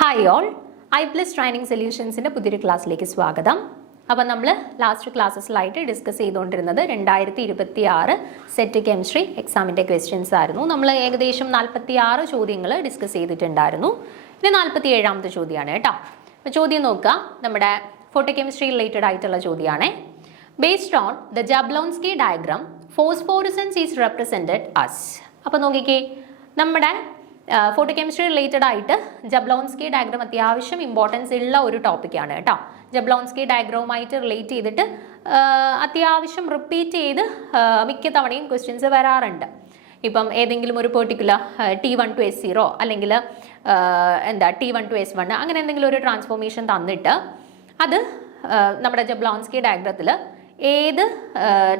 Hi all, I+ training സൊല്യൂഷൻസിൻ്റെ പുതിയൊരു ക്ലാസ്സിലേക്ക് സ്വാഗതം. അപ്പോൾ നമ്മൾ ലാസ്റ്റ് ക്ലാസ്സസിലായിട്ട് ഡിസ്കസ് ചെയ്തുകൊണ്ടിരുന്നത് 2026 സെറ്റ് കെമിസ്ട്രി എക്സാമിൻ്റെ ക്വസ്റ്റ്യൻസ് ആയിരുന്നു. നമ്മൾ ഏകദേശം 46 ചോദ്യങ്ങൾ ഡിസ്കസ് ചെയ്തിട്ടുണ്ടായിരുന്നു. ഇത് 47ാമത്തെ ചോദ്യമാണ് കേട്ടോ. അപ്പോൾ ചോദ്യം നോക്കുക, നമ്മുടെ ഫോട്ടോ കെമിസ്ട്രി റിലേറ്റഡ് ആയിട്ടുള്ള ചോദ്യമാണ്. Based on the Jablonski diagram phosphorescence is represented as. അപ്പോൾ നോക്കിക്കേ, നമ്മുടെ ഫോട്ടോ കെമിസ്ട്രി റിലേറ്റഡ് ആയിട്ട് ജബ്ലോൺസ്കി ഡയഗ്രാം അത്യാവശ്യം ഇമ്പോർട്ടൻസ് ഉള്ള ഒരു ടോപ്പിക്കാണ് കേട്ടോ. ജബ്ലോൺസ്കി ഡയഗ്രാമുമായിട്ട് റിലേറ്റ് ചെയ്തിട്ട് അത്യാവശ്യം റിപ്പീറ്റ് ചെയ്ത് മിക്ക തവണയും ക്വസ്റ്റ്യൻസ് വരാറുണ്ട്. ഇപ്പം ഏതെങ്കിലും ഒരു പെർട്ടിക്കുലർ T1 to S0 അല്ലെങ്കിൽ T1 to S1 അങ്ങനെ എന്തെങ്കിലും ഒരു ട്രാൻസ്ഫോർമേഷൻ തന്നിട്ട് അത് നമ്മുടെ ജബ്ലോൺസ്കി ഡയഗ്രത്തിൽ ഏത്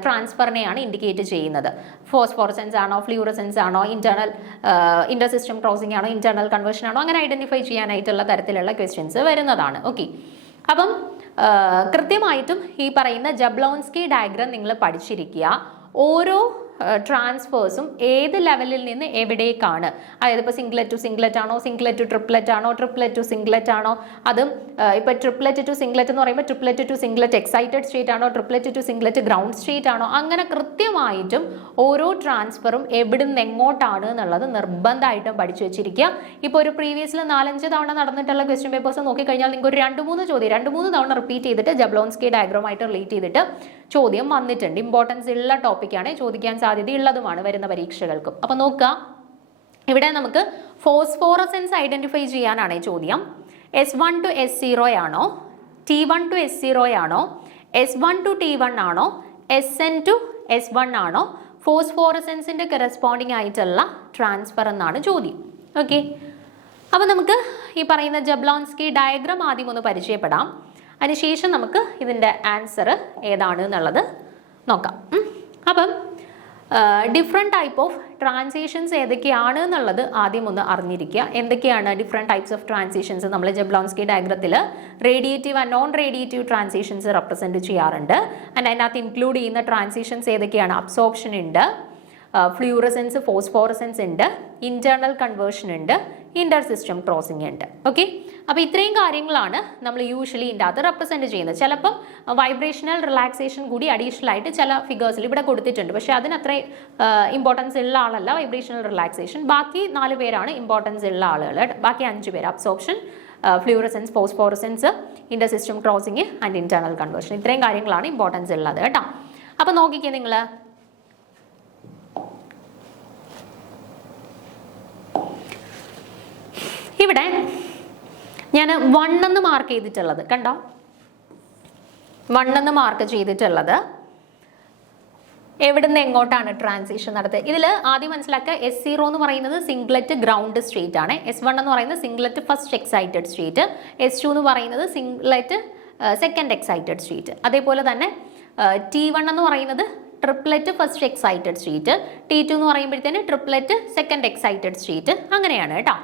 ട്രാൻസ്ഫറിനെയാണ് ഇൻഡിക്കേറ്റ് ചെയ്യുന്നത്? ഫോസ്ഫോറസൻസ് ആണോ, ഫ്ലൂറസൻസ് ആണോ, ഇന്റർ സിസ്റ്റം ക്രോസിംഗ് ആണോ, ഇന്റേണൽ കൺവേർഷൻ ആണോ, അങ്ങനെ ഐഡന്റിഫൈ ചെയ്യാനായിട്ടുള്ള തരത്തിലുള്ള ക്വസ്റ്റ്യൻസ് വരുന്നതാണ്. ഓക്കെ, അപ്പം കൃത്യമായിട്ടും ഈ പറയുന്ന ജബ്ലോൺസ്കി ഡയഗ്രാം നിങ്ങൾ പഠിച്ചിരിക്കുക. ഓരോ ട്രാൻസ്ഫേഴ്സും ഏത് ലെവലിൽ നിന്ന് എവിടേക്കാണ്, അതായത് ഇപ്പോൾ സിംഗ്ലറ്റ് ടു സിംഗ്ലറ്റ് ആണോ, സിംഗ്ലറ്റ് ടു ട്രിപ്ലറ്റ് ആണോ, ട്രിപ്ലറ്റ് ടു സിംഗ്ലറ്റ് ആണോ, അതും ഇപ്പോൾ ട്രിപ്ലറ്റ് ടു സിംഗ്ലറ്റ് എന്ന് പറയുമ്പോൾ triplet to singlet excited state ആണോ, triplet to singlet ground state ആണോ, അങ്ങനെ കൃത്യമായിട്ടും ഓരോ ട്രാൻസ്ഫറും എവിടുന്ന് എങ്ങോട്ടാണ് എന്നുള്ളത് നിർബന്ധമായിട്ടും പഠിച്ചു വെച്ചിരിക്കുക. ഇപ്പോൾ ഒരു പ്രീവിയസിൽ 4-5 തവണ നടന്നിട്ടുള്ള ക്വസ്റ്റ്യൻ പേപ്പേഴ്സ് നോക്കിക്കഴിഞ്ഞാൽ നിങ്ങൾക്ക് ഒരു 2-3 ചോദ്യം 2-3 തവണ റിപ്പീറ്റ് ചെയ്തിട്ട് ജബ്ലോൺസ്കി ഡയഗ്രാമായിട്ട് റിലേറ്റ് ചെയ്തിട്ട് ചോദ്യം വന്നിട്ടുണ്ട്. ഇമ്പോർട്ടൻസ് ഉള്ള ടോപ്പിക്കാണ്, ചോദിക്കാൻ സാധ്യതയുള്ളതുമാണ് വരുന്ന പരീക്ഷകൾക്കും. അപ്പോൾ നോക്കുക, ഇവിടെ നമുക്ക് ഫോസ്ഫോറസൻസ് ഐഡന്റിഫൈ ചെയ്യാനാണ് ചോദ്യം. S1 to S0 ആണോ, T1 to S0 ആണോ, S1 to T1 ആണോ, SN to S1 ആണോ, ഫോസ്ഫോറസൻസിന്റെ കറസ്പോണ്ടിങ് ആയിട്ടുള്ള ട്രാൻസ്ഫർ എന്നാണ് ചോദ്യം. ഓക്കെ, അപ്പോൾ നമുക്ക് ഈ പറയുന്ന ജബ്ലോൺസ്കി ഡയഗ്രാം ആദ്യം ഒന്ന് പരിചയപ്പെടാം. അതിനുശേഷം നമുക്ക് ഇതിൻ്റെ ആൻസർ ഏതാണ് എന്നുള്ളത് നോക്കാം. അപ്പം ഡിഫറെൻറ്റ് ടൈപ്പ് ഓഫ് ട്രാൻസിഷൻസ് ഏതൊക്കെയാണ് എന്നുള്ളത് ആദ്യം ഒന്ന് അറിഞ്ഞിരിക്കുക. എന്തൊക്കെയാണ് ഡിഫറെൻറ്റ് ടൈപ്സ് ഓഫ് ട്രാൻസിഷൻസ്? നമ്മൾ ജബ്ലോൺസ്കി ഡയഗ്രത്തിൽ radiative and non radiative transitions represent ചെയ്യാറുണ്ട്. ആൻഡ് അതിനകത്ത് ഇൻക്ലൂഡ് ചെയ്യുന്ന ട്രാൻസിഷൻസ് ഏതൊക്കെയാണ്? അബ്സോർപ്ഷൻ ഉണ്ട്, ഫ്ലൂറസൻസ്, ഫോസ്ഫോറസൻസ് ഉണ്ട്, ഇന്റേണൽ കൺവേർഷൻ ഉണ്ട്, ഇന്റർ സിസ്റ്റം ക്രോസിംഗ് ഉണ്ട്. ഓക്കെ, അപ്പോൾ ഇത്രയും കാര്യങ്ങളാണ് നമ്മൾ യൂഷ്വലി ഇതിൻ്റെ അകത്ത് റെപ്രസെൻറ്റ് ചെയ്യുന്നത്. ചിലപ്പം വൈബ്രേഷണൽ റിലാക്സേഷൻ കൂടി അഡീഷണൽ ആയിട്ട് ചില ഫിഗേഴ്സിൽ ഇവിടെ കൊടുത്തിട്ടുണ്ട്, പക്ഷേ അതിനത്ര ഇമ്പോർട്ടൻസ് ഉള്ള ആളല്ല വൈബ്രേഷണൽ റിലാക്സേഷൻ. ബാക്കി 4 പേരാണ് ഇമ്പോർട്ടൻസ് ഉള്ള ആളുകൾ. ബാക്കി 5 പേര് absorption, fluorescence, phosphorescence, Inter system crossing and internal conversion. ഇത്രയും കാര്യങ്ങളാണ് ഇമ്പോർട്ടൻസ് ഉള്ളത് കേട്ടോ. അപ്പോൾ നോക്കിക്കേ നിങ്ങൾ, ഇവിടെ ഞാൻ 1 എന്ന് മാർക്ക് ചെയ്തിട്ടുള്ളത് കണ്ടോ? 1 എന്ന് മാർക്ക് ചെയ്തിട്ടുള്ളത് എവിടുന്ന് എങ്ങോട്ടാണ് ട്രാൻസിഷൻ നടത്തുക? ഇതിൽ ആദ്യം മനസ്സിലാക്കുക, S0 എന്ന് പറയുന്നത് സിംഗ്ലറ്റ് ഗ്രൗണ്ട് സ്റ്റേറ്റ് ആണ്. S1 എന്ന് പറയുന്നത് singlet first excited state. S2 എന്ന് പറയുന്നത് സിംഗ്ലറ്റ് സെക്കൻഡ് എക്സൈറ്റഡ് സ്റ്റേറ്റ്. അതേപോലെ തന്നെ T1 എന്ന് പറയുന്നത് triplet first excited state. T2 എന്ന് പറയുമ്പോഴത്തേന് ട്രിപ്ലറ്റ് സെക്കൻഡ് എക്സൈറ്റഡ് സ്റ്റേറ്റ്. അങ്ങനെയാണ് കേട്ടോ.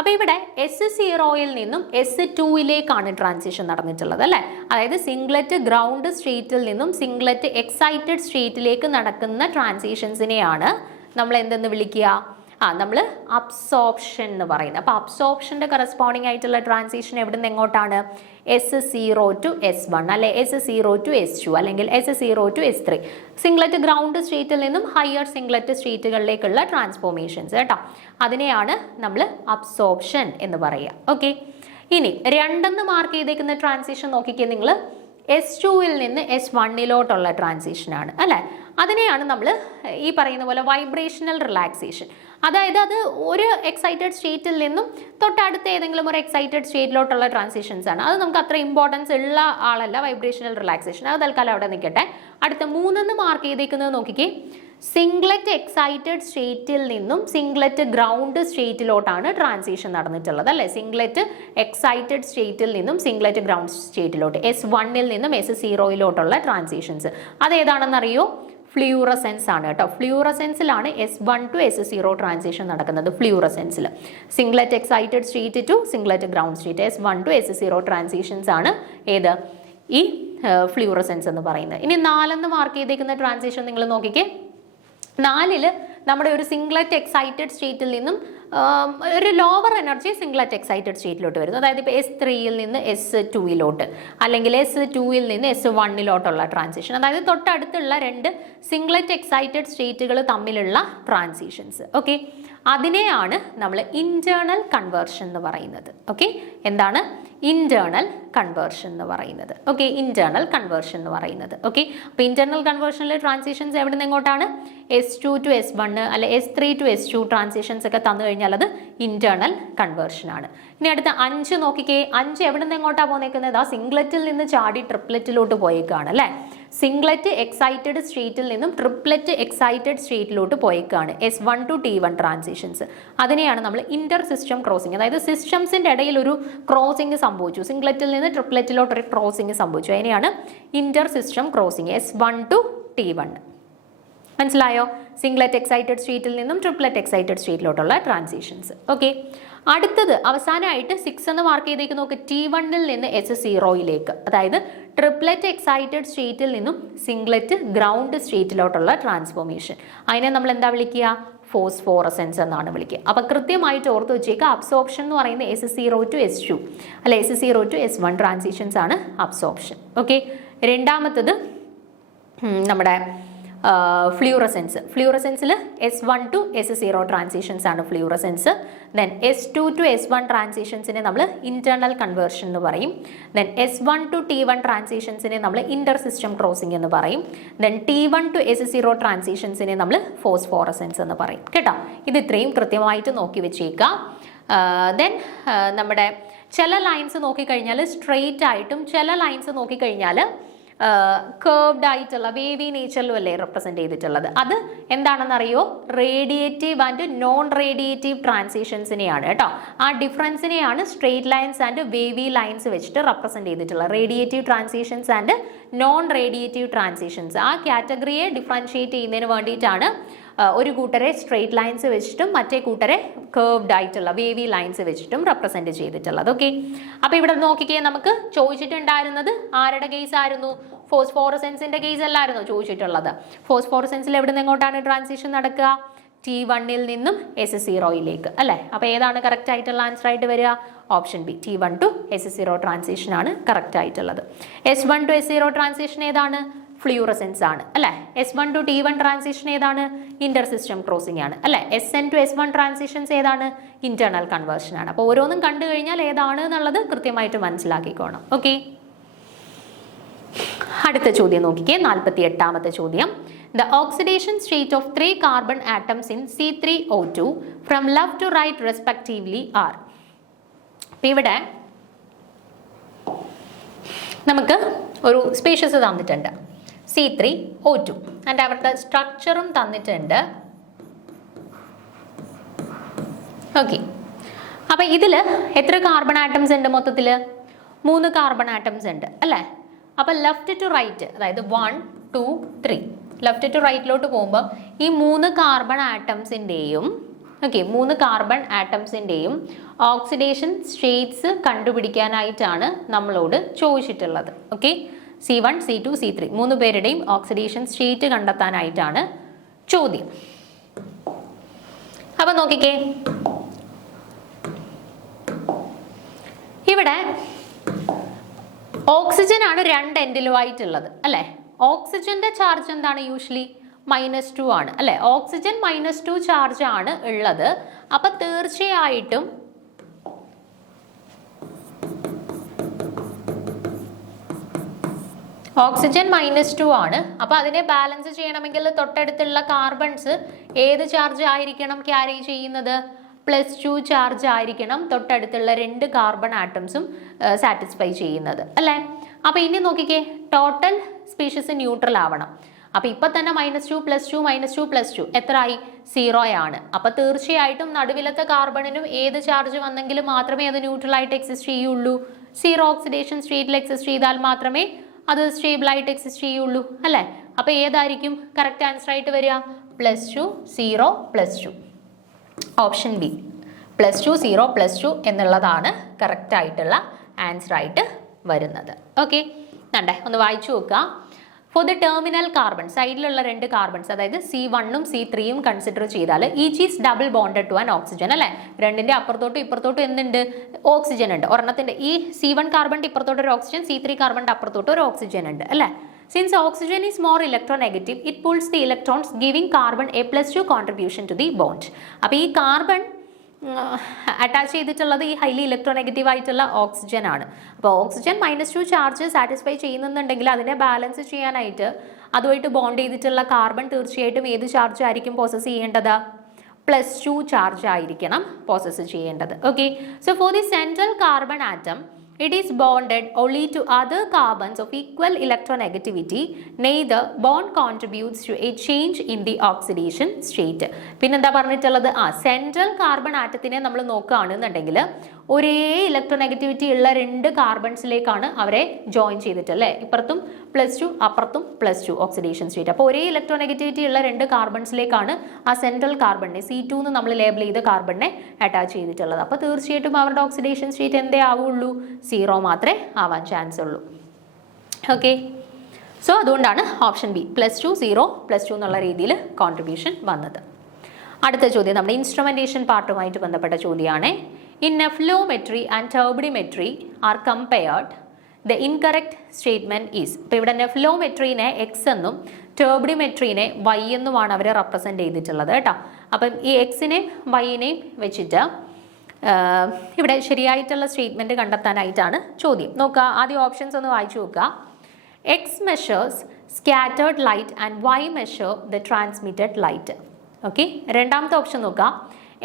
അപ്പോൾ ഇവിടെ S0യിൽ നിന്നും S2യിലേക്കാണ് ട്രാൻസിഷൻ നടന്നിട്ടുള്ളത് അല്ലേ? അതായത് സിംഗ്ലറ്റ് ഗ്രൗണ്ട് സ്റ്റേറ്റിൽ നിന്നും സിംഗ്ലറ്റ് എക്സൈറ്റഡ് സ്റ്റേറ്റിലേക്ക് നടക്കുന്ന ട്രാൻസിഷൻസിനെയാണ് നമ്മൾ എന്തെന്ന് വിളിക്കുക? നമ്മൾ അബ്സോർപ്ഷൻ എന്ന് പറയുന്നത്. അപ്പോൾ അബ്സോർപ്ഷൻ്റെ കറസ്പോണ്ടിങ് ആയിട്ടുള്ള ട്രാൻസിഷൻ എവിടുന്ന് എങ്ങോട്ടാണ്? S0 to S1 അല്ലെ S0 to S2 അല്ലെങ്കിൽ S0 to S3. Singlet ground സ്റ്റേറ്റിൽ നിന്നും ഹയർ സിംഗ്ലറ്റ് സ്റ്റേറ്റുകളിലേക്കുള്ള ട്രാൻസ്ഫോർമേഷൻസ് കേട്ടോ. അതിനെയാണ് നമ്മൾ അബ്സോർപ്ഷൻ എന്ന് പറയുക. ഓക്കെ, ഇനി 2 മാർക്ക് ചെയ്തേക്കുന്ന ട്രാൻസിഷൻ നോക്കിക്കേ നിങ്ങൾ, S2യിൽ നിന്ന് S1യിലോട്ടുള്ള ട്രാൻസിഷനാണ് അല്ലേ? അതിനെയാണ് നമ്മൾ ഈ പറയുന്ന പോലെ വൈബ്രേഷണൽ റിലാക്സേഷൻ. അതായത് അത് ഒരു എക്സൈറ്റഡ് സ്റ്റേറ്റിൽ നിന്നും തൊട്ടടുത്ത ഏതെങ്കിലും ഒരു എക്സൈറ്റഡ് സ്റ്റേറ്റിലോട്ടുള്ള ട്രാൻസിഷൻസ് ആണ്. അത് നമുക്ക് അത്ര ഇമ്പോർട്ടൻസ് ഉള്ള ആളല്ല വൈബ്രേഷണൽ റിലാക്സേഷൻ. അത് തൽക്കാലം അവിടെ നിൽക്കട്ടെ. അടുത്ത 3 മാർക്ക് ചെയ്തേക്കുന്നത് നോക്കിക്കേ, സിംഗ്ലറ്റ് എക്സൈറ്റഡ് സ്റ്റേറ്റിൽ നിന്നും സിംഗ്ലറ്റ് ഗ്രൗണ്ട് സ്റ്റേറ്റിലോട്ടാണ് ട്രാൻസിഷൻ നടന്നിട്ടുള്ളത് അല്ലേ? സിംഗ്ലറ്റ് എക്സൈറ്റഡ് സ്റ്റേറ്റിൽ നിന്നും സിംഗ്ലറ്റ് ഗ്രൗണ്ട് സ്റ്റേറ്റിലോട്ട്, S1ൽ നിന്നും S0യിലോട്ടുള്ള ട്രാൻസിഷൻസ്. അതേതാണെന്നറിയോ? ഫ്ലൂറസെൻസ് ആണ് കേട്ടോ. ഫ്ലൂറസെൻസിലാണ് S1 to S0 ട്രാൻസിഷൻ നടക്കുന്നത്. ഫ്ലൂറസെൻസിൽ singlet excited state to singlet ground state, S1 to S0 transitions ആണ് ഏത്? ഈ ഫ്ലൂറസെൻസ് എന്ന് പറയുന്നത്. ഇനി 4 മാർക്ക് ചെയ്തേക്കുന്ന ട്രാൻസിഷൻ നിങ്ങൾ നോക്കിക്കേ, 4 നമ്മുടെ ഒരു സിംഗ്ലറ്റ് എക്സൈറ്റഡ് സ്റ്റേറ്റിൽ നിന്നും ഒരു ലോവർ എനർജി സിംഗ്ലറ്റ് എക്സൈറ്റഡ് സ്റ്റേറ്റിലോട്ട് വരുന്നു. അതായത് ഇപ്പോൾ S3യിൽ നിന്ന് S2യിലോട്ട് അല്ലെങ്കിൽ S2യിൽ നിന്ന് S1യിലോട്ടുള്ള ട്രാൻസിഷൻ. അതായത് തൊട്ടടുത്തുള്ള രണ്ട് സിംഗ്ലറ്റ് എക്സൈറ്റഡ് സ്റ്റേറ്റുകൾ തമ്മിലുള്ള ട്രാൻസിഷൻസ്. ഓക്കെ, അതിനെയാണ് നമ്മൾ ഇന്റേണൽ കൺവേർഷൻ എന്ന് പറയുന്നത്. ഓക്കെ, എന്താണ് ഇന്റേണൽ കൺവേർഷൻ എന്ന് പറയുന്നത്? ഓക്കെ, ഇന്റേണൽ കൺവേർഷൻ എന്ന് പറയുന്നത്. ഓക്കെ, അപ്പോൾ ഇന്റേണൽ കൺവേർഷനിലെ ട്രാൻസിഷൻസ് എവിടെ നിന്ന് എങ്ങോട്ടാണ്? S2 to S1 അല്ലെ S3 to S2 ട്രാൻസിഷൻസ് ഒക്കെ തന്നു കഴിഞ്ഞാൽ അത് ഇന്റേണൽ കൺവേർഷൻ ആണ്. ഇനി അടുത്ത 5 നോക്കിക്കേ. 5 എവിടെ നിന്ന് എങ്ങോട്ടാണ് പോന്നേക്കുന്നത്? ആ സിംഗ്ലറ്റിൽ നിന്ന് ചാടി ട്രിപ്ലെറ്റിലോട്ട് പോയേക്കാണ് അല്ലേ? സിംഗ്ലറ്റ് എക്സൈറ്റഡ് സ്റ്റേറ്റിൽ നിന്നും ട്രിപ്ലെറ്റ് എക്സൈറ്റഡ് സ്റ്റേറ്റിലോട്ട് പോയേക്കാണ്. S1 to T1 transitions. അതിനെയാണ് നമ്മൾ ഇന്റർ സിസ്റ്റം ക്രോസിംഗ്, അതായത് സിസ്റ്റംസിന്റെ ഇടയിൽ ഒരു ക്രോസിംഗ് സംഭവിച്ചു, സിംഗ്ലറ്റിൽ നിന്ന് ട്രിപ്ലെറ്റിലോട്ട് ഒരു ക്രോസിംഗ് സംഭവിച്ചു. അതിനെയാണ് Inter system crossing, S1 to T1. മനസ്സിലായോ? സിംഗ്ലറ്റ് എക്സൈറ്റഡ് സ്റ്റേറ്റിൽ നിന്നും ട്രിപ്ലെറ്റ് എക്സൈറ്റഡ് സ്റ്റേറ്റിലോട്ടുള്ള ട്രാൻസിഷൻസ്. ഓക്കെ, അടുത്തത് അവസാനമായിട്ട് 6 എന്ന് മാർക്ക് ചെയ്തേക്ക് നോക്ക്. T1ൽ നിന്ന് S0യിലേക്ക്, അതായത് ട്രിപ്ലെറ്റ് എക്സൈറ്റഡ് സ്റ്റേറ്റിൽ നിന്നും സിംഗ്ലറ്റ് ഗ്രൗണ്ട് സ്റ്റേറ്റിലോട്ടുള്ള ട്രാൻസ്ഫോർമേഷൻ. അതിനെ നമ്മൾ എന്താ വിളിക്കുക? ഫോസ്ഫോറസെൻസ് എന്നാണ് വിളിക്കുക. അപ്പം കൃത്യമായിട്ട് ഓർത്ത് വെച്ചേക്കുക, അബ്സോർപ്ഷൻ എന്ന് പറയുന്നത് S0 to S2 അല്ലെ S0 to S1 ട്രാൻസിഷൻസ് ആണ് അബ്സോർപ്ഷൻ. ഓക്കെ, രണ്ടാമത്തത് നമ്മുടെ ഫ്ലൂറസെൻസിൽ S1 to S0 ട്രാൻസിഷൻസ് ആണ് fluorescence. Then S2 to S1 ട്രാൻസിഷൻസിനെ നമ്മൾ ഇന്റേണൽ കൺവേർഷൻ എന്ന് പറയും. ദെൻ S1 to T1 ട്രാൻസിഷൻസിനെ നമ്മൾ ഇന്റർ സിസ്റ്റം ക്രോസിംഗ് എന്ന് പറയും. ദെൻ T1 to S0 ട്രാൻസിഷൻസിനെ നമ്മൾ ഫോസ്ഫോറസെൻസ് എന്ന് പറയും. കേട്ടോ, ഇത് ഇത്രയും കൃത്യമായിട്ട് നോക്കി വെച്ചേക്കാം. ദെൻ നമ്മുടെ ചില ലൈൻസ് നോക്കിക്കഴിഞ്ഞാൽ സ്ട്രെയിറ്റ് ആയിട്ടും ചില ലൈൻസ് നോക്കിക്കഴിഞ്ഞാൽ കേർവ്ഡ് ആയിട്ടുള്ള വേവി നേച്ചറിലും അല്ലേ റെപ്രസെന്റ് ചെയ്തിട്ടുള്ളത്. അത് എന്താണെന്നറിയോ? റേഡിയേറ്റീവ് ആൻഡ് നോൺ റേഡിയേറ്റീവ് ട്രാൻസിഷൻസിനെയാണ് കേട്ടോ. ആ ഡിഫറൻസിനെയാണ് സ്ട്രെയിറ്റ് ലൈൻസ് ആൻഡ് വേവി ലൈൻസ് വെച്ചിട്ട് റെപ്രസെന്റ് ചെയ്തിട്ടുള്ളത്. Radiative transitions and non radiative transitions, ആ കാറ്റഗറിയെ ഡിഫറൻഷിയേറ്റ് ചെയ്യുന്നതിന് വേണ്ടിയിട്ടാണ് ഒരു കൂട്ടരെ സ്ട്രെയിറ്റ് ലൈൻസ് വെച്ചിട്ടും മറ്റേ കൂട്ടരെ കേർവ്ഡ് ആയിട്ടുള്ള വേവി ലൈൻസ് വെച്ചിട്ടും റെപ്രസെന്റ് ചെയ്തിട്ടുള്ളത്. ഓക്കെ, അപ്പോൾ ഇവിടെ നോക്കിക്കേ, നമുക്ക് ചോദിച്ചിട്ടുണ്ടായിരുന്നത് ആരുടെ കേസ് ആയിരുന്നു? ഫോസ്ഫോറസെൻസിന്റെ കേസ് അല്ലായിരുന്നു ചോദിച്ചിട്ടുള്ളത്. ഫോസ്ഫോറസെൻസിൽ എവിടെ നിന്ന് എങ്ങോട്ടാണ് ട്രാൻസിഷൻ നടക്കുക? T1ൽ നിന്നും S0യിലേക്ക് അല്ലേ? അപ്പോൾ ഏതാണ് കറക്റ്റ് ആയിട്ടുള്ള ആൻസർ ആയിട്ട് വരിക? Option B, T1 to S0 transition ആണ് കറക്റ്റ് ആയിട്ടുള്ളത്. S1 to S0 ട്രാൻസിഷൻ ഏതാണ്? ഫ്ലൂറസെൻസ് ആണ് അല്ലേ? S1 to T1 ട്രാൻസിഷൻ ഏതാണ്? ഇന്റർ സിസ്റ്റം ക്രോസിംഗ് ആണ് അല്ലേ? SN to S1 ട്രാൻസിഷൻസ് ഏതാണ്? ഇന്റേണൽ കൺവേർഷൻ ആണ്. അപ്പോൾ ഓരോന്നും കണ്ടു കഴിഞ്ഞാൽ ഏതാണ് എന്നുള്ളത് കൃത്യമായിട്ട് മനസ്സിലാക്കിക്കോണം. ഓക്കെ, അടുത്ത ചോദ്യം നോക്കിക്കേ, 48ാമത്തെ ചോദ്യം. The oxidation state of 3 carbon atoms in C3O2 from left to right respectively are. ഇവിടെ നമുക്ക് ഒരു സ്പീഷീസ് തന്നിട്ടുണ്ട്, C3O2, ആൻഡ് അവരുടെ സ്ട്രക്ചറും തന്നിട്ടുണ്ട്. ഓക്കെ, അപ്പം ഇതിൽ എത്ര കാർബൺ ആറ്റംസ് ഉണ്ട്? മൊത്തത്തിൽ 3 കാർബൺ ആറ്റംസ് ഉണ്ട് അല്ലേ? അപ്പം ലെഫ്റ്റ് ടു റൈറ്റ്, അതായത് 1 2 3 ലെഫ്റ്റ് ടു റൈറ്റിലോട്ട് പോകുമ്പോൾ ഈ 3 കാർബൺ ആറ്റംസിൻ്റെയും ഓക്കെ 3 കാർബൺ ആറ്റംസിൻ്റെയും ഓക്സിഡേഷൻ സ്റ്റേറ്റ്സ് കണ്ടുപിടിക്കാനായിട്ടാണ് നമ്മളോട് ചോദിച്ചിട്ടുള്ളത്. ഓക്കെ, C1 C2 C3 3 പേരുടെയും ഓക്സിഡേഷൻ സ്റ്റേറ്റ് കണ്ടെത്താനായിട്ടാണ് ചോദ്യം. അപ്പം നോക്കിക്കേ, ഇവിടെ ഓക്സിജൻ ആണ് 2 എൻഡിലുമായിട്ടുള്ളത് അല്ലേ? ഓക്സിജന്റെ ചാർജ് എന്താണ്? യൂഷ്വലി -2 ആണ് അല്ലെ? ഓക്സിജൻ -2 ചാർജ് ആണ് ഉള്ളത്. അപ്പൊ തീർച്ചയായിട്ടും ഓക്സിജൻ -2 ആണ്. അപ്പൊ അതിനെ ബാലൻസ് ചെയ്യണമെങ്കിൽ തൊട്ടടുത്തുള്ള കാർബൺസ് ഏത് ചാർജ് ആയിരിക്കണം ക്യാരി ചെയ്യുന്നത്? +2 ചാർജ് ആയിരിക്കണം തൊട്ടടുത്തുള്ള 2 കാർബൺ ആറ്റംസും സാറ്റിസ്ഫൈ ചെയ്യുന്നത് അല്ലേ? അപ്പൊ ഇനി നോക്കിക്കേ, ടോട്ടൽ സ്പീഷീസ് ന്യൂട്രൽ ആവണം. അപ്പൊ ഇപ്പൊ തന്നെ -2 +2 -2 +2 എത്രയായി? 0 ആണ്. അപ്പൊ തീർച്ചയായിട്ടും നടുവിലത്തെ കാർബണിനും ഏത് ചാർജ് വന്നെങ്കിലും മാത്രമേ അത് ന്യൂട്രൽ ആയിട്ട് എക്സിസ്റ്റ് ചെയ്യുള്ളൂ. 0 ഓക്സിഡേഷൻ സ്റ്റേറ്റിൽ എക്സിസ്റ്റ് ചെയ്താൽ മാത്രമേ അത് സ്റ്റേബിൾ ആയിട്ട് എക്സിസ്റ്റ് ചെയ്യുള്ളൂ അല്ലേ? അപ്പൊ ഏതായിരിക്കും കറക്റ്റ് ആൻസർ ആയിട്ട് വരിക? +2 0 +2. ഓപ്ഷൻ ബി, +2 0 +2 എന്നുള്ളതാണ് കറക്റ്റ് ആയിട്ടുള്ള ആൻസർ ആയിട്ട് വരുന്നത്. ഓക്കെ, കണ്ടേ, ഒന്ന് വായിച്ചു നോക്കുക. ഫോർ ദ ടെർമിനൽ കാർബൺ, സൈഡിലുള്ള 2 കാർബൺസ്, അതായത് C1ഉം C3യും കൺസിഡർ ചെയ്താൽ each is double bonded to an oxygen അല്ലേ. രണ്ടിന്റെ അപ്പുറത്തോട്ടും ഇപ്പുറത്തോട്ടും എന്തുണ്ട്, ഓക്സിജൻ ഉണ്ട്. ഒരെണ്ണത്തിന്റെ ഈ C1 കാർബണിന്റെ ഇപ്പുറത്തോട്ട് ഒരു ഓക്സിജൻ, C3 കാർബണിന്റെ അപ്പുറത്തോട്ട് ഒരു ഓക്സിജൻ ഉണ്ട് അല്ലേ. Since oxygen is more electronegative it pulls the electrons giving carbon A+2 contribution to the bond. അപ്പോൾ ഈ കാർബൺ അറ്റാച്ച് ചെയ്തിട്ടുള്ളത് ഈ ഹൈലി ഇലക്ട്രോനെഗറ്റീവ് ആയിട്ടുള്ള ഓക്സിജൻ ആണ്. അപ്പോൾ ഓക്സിജൻ -2 ചാർജ് സാറ്റിസ്ഫൈ ചെയ്യുന്നുണ്ടെങ്കിൽ അതിനെ ബാലൻസ് ചെയ്യാനായിട്ട് അതുമായിട്ട് ബോണ്ട് ചെയ്തിട്ടുള്ള കാർബൺ തീർച്ചയായിട്ടും ഏത് ചാർജ് ആയിരിക്കും പോസസ് ചെയ്യേണ്ടത്, +2 ചാർജ് ആയിരിക്കണം പോസസ് ചെയ്യേണ്ടത്. Okay, so for the central carbon atom it is bonded only to other carbons of equal electronegativity. Neither bond contributes to a change in the oxidation state. പിന്നെന്താ പറഞ്ഞിട്ടുള്ളത്, central carbon ആറ്റത്തിനെ നമ്മൾ നോക്കുകയാണെന്നുണ്ടെങ്കിൽ ഒരേ electronegativity ഉള്ള 2 കാർബൺസിലേക്കാണ് അവരെ join ചെയ്തിട്ടല്ലേ. ഇപ്പുറത്തും +2 അപ്പുറത്തും +2 oxidation state. അപ്പോൾ ഒരേ ഇലക്ട്രോനെഗറ്റിവിറ്റി ഉള്ള 2 കാർബൺസിലേക്കാണ് ആ സെൻട്രൽ കാർബണിനെ C2 എന്ന് നമ്മൾ ലേബിൾ ചെയ്ത കാർബണിനെ അറ്റാച്ച് ചെയ്തിട്ടുള്ളത്. അപ്പോൾ തീർച്ചയായിട്ടും അവരുടെ ഓക്സിഡേഷൻ സ്റ്റേറ്റ് എന്തേ ആവുള്ളൂ, 0 മാത്രമേ ആവാൻ ചാൻസ് ഉള്ളൂ. ഓക്കെ, സോ അതുകൊണ്ടാണ് ഓപ്ഷൻ ബി +2 0 +2 എന്നുള്ള രീതിയിൽ കോൺട്രിബ്യൂഷൻ വന്നത്. അടുത്ത ചോദ്യം നമ്മുടെ ഇൻസ്ട്രുമെന്റേഷൻ പാർട്ടുമായിട്ട് ബന്ധപ്പെട്ട ചോദ്യമാണ്. In nephelometry and turbidimetry are compared the incorrect statement is. ഇപ്പോൾ ഇവിടെ നെഫ്ലോമെട്രീനെ X എന്നും ടർബിഡിമെട്രീനെ Y എന്നുമാണ് അവർ റെപ്രസെന്റ് ചെയ്തിട്ടുള്ളത് കേട്ടോ. അപ്പം ഈ Xനെയും Yനെയും വെച്ചിട്ട് ഇവിടെ ശരിയായിട്ടുള്ള സ്റ്റേറ്റ്മെന്റ് കണ്ടെത്താനായിട്ടാണ് ചോദ്യം. നോക്കുക, ആദ്യം ഓപ്ഷൻസ് ഒന്ന് വായിച്ചു നോക്കുക. X measures scattered light and Y measure the transmitted light. Okay, രണ്ടാമത്തെ ഓപ്ഷൻ നോക്കുക.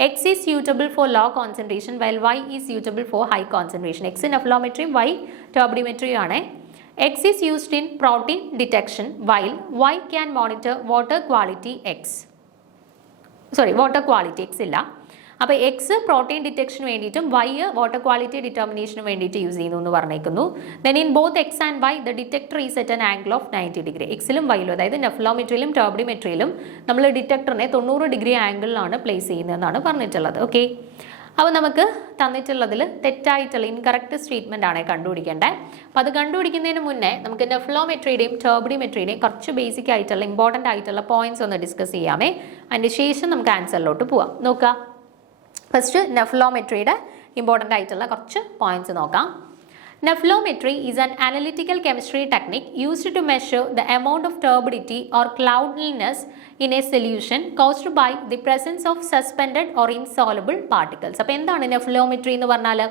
X is suitable for low concentration while Y is suitable for high concentration. X നെഫ്ലോമെട്രിയും Y ടർബിഡിമെട്രിയും ആണ്. X is used in protein detection while Y can monitor water quality X ഇല്ല. അപ്പോൾ X protein ഡിറ്റക്ഷന് വേണ്ടിയിട്ടും Y water quality ഡിറ്റർമിനേഷന് വേണ്ടിയിട്ട് use ചെയ്യുന്നു എന്ന് പറഞ്ഞേക്കുന്നു. Then in both X and Y the detector is at an angle of 90 degree. എക്സിലും വൈയിലും, അതായത് നെഫ്ലോമെട്രിയിലും ടർബിഡിമെട്രിയിലും നമ്മൾ ഡിറ്റക്ടറിനെ 90 ഡിഗ്രി ആംഗിളിലാണ് പ്ലേസ് ചെയ്യുന്നതെന്നാണ് പറഞ്ഞിട്ടുള്ളത്. ഓക്കെ, അപ്പോൾ നമുക്ക് തന്നിട്ടുള്ളതിൽ തെറ്റായിട്ടുള്ള ഇൻകറക്റ്റ് സ്റ്റേറ്റ്മെന്റ് ആണ് കണ്ടുപിടിക്കേണ്ടത്. അപ്പോൾ അത് കണ്ടുപിടിക്കുന്നതിന് മുന്നേ നമുക്ക് നെഫ്ലോമെട്രിയുടെയും ടർബിഡിമെട്രിയുടെയും കുറച്ച് ബേസിക് ആയിട്ടുള്ള ഇമ്പോർട്ടൻ്റ് ആയിട്ടുള്ള പോയിന്റ്സ് ഒന്ന് ഡിസ്കസ് ചെയ്യാമേ. അതിൻ്റെ ശേഷം നമുക്ക് ആൻസറിലോട്ട് പോവാം. നോക്കുക, ഫസ്റ്റ് നെഫ്ലോമെട്രിയുടെ ഇമ്പോർട്ടൻ്റ് ആയിട്ടുള്ള കുറച്ച് പോയിന്റ്സ് നോക്കാം. Nephelometry is an analytical chemistry technique used to measure the amount of turbidity or cloudiness in a solution caused by the presence of suspended or insoluble particles. അപ്പോൾ എന്താണ് നെഫ്ലോമെട്രി എന്ന് പറഞ്ഞാൽ?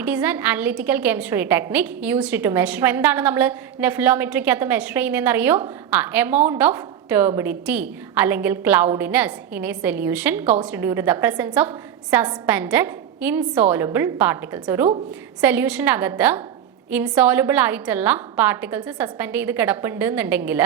It is an analytical chemistry technique used to measure. എന്താണ് നമ്മൾ നെഫ്ലോമെട്രിക്കകത്ത് measure ചെയ്യുന്നതെന്ന് അറിയോ? Amount of turbidity അല്ലെങ്കിൽ cloudiness in a solution caused due to the presence of suspended insoluble particles. ഒരു സൊല്യൂഷനകത്ത് ഇൻസോലബിൾ ആയിട്ടുള്ള പാർട്ടിക്കിൾസ് സസ്പെൻഡ് ചെയ്ത് കിടപ്പുണ്ട് എന്നുണ്ടെങ്കിൽ